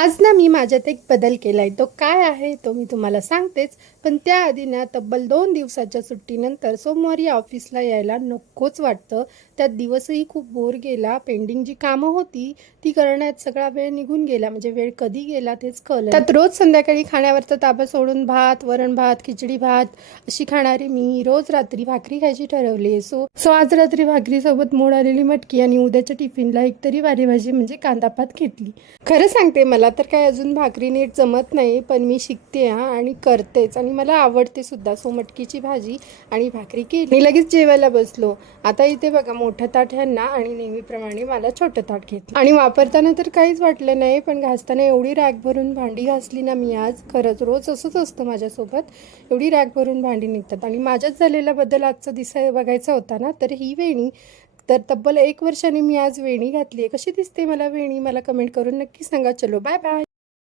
आज ना मी माझ्यात एक बदल केला आहे. तो काय आहे तो मी तुम्हाला सांगतेच. पण त्याआधी ना तब्बल 2 दिवसाच्या सुट्टीनंतर सोमवारी ऑफिसला यायला नकोच वाटतं. त्यात दिवसही खूप बोर गेला. पेंडिंग जी कामं होती ती करण्यात सगळा वेळ निघून गेला. म्हणजे वेळ कधी गेला तेच कळलं. त्यात रोज संध्याकाळी खाण्यावरचा ताबा सोडून भात, वरण भात, खिचडी भात अशी खाणारी मी रोज रात्री भाकरी खायची ठरवली. सो सो आज रात्री भाकरीसोबत मोड आलेली मटकी आणि उद्याच्या टिफिनला एकतरी पालेभाजी म्हणजे कांदापात घेतली. खरं सांगते मला तर काय अजून भाकरी नीट जमत नाही, पण मी शिकते आणि करतेच आणि मला आवडते सुद्धा. सो मटकीची भाजी आणि भाकरी केली आणि लगेच जेवायला बसलो. आता इथे बघा मोठं ताट ह्यांना आणि नेहमीप्रमाणे मला छोटं ताट घेतलं आणि वापरताना तर काहीच वाटलं नाही, पण घासताना एवढी रॅक भरून भांडी घासली ना मी आज. खरंच रोज असंच असतं माझ्यासोबत, एवढी रॅक भरून भांडी निघतात. आणि माझ्यात झालेला बदल आजचा बघायचा होता ना, तर ही वेणी तर तब्बल 1 वर्षाने मी आज वेणी घातली आहे. कशी दिसते मला वेणी? मला कमेंट करून नक्की सांगा. चलो बाय बाय.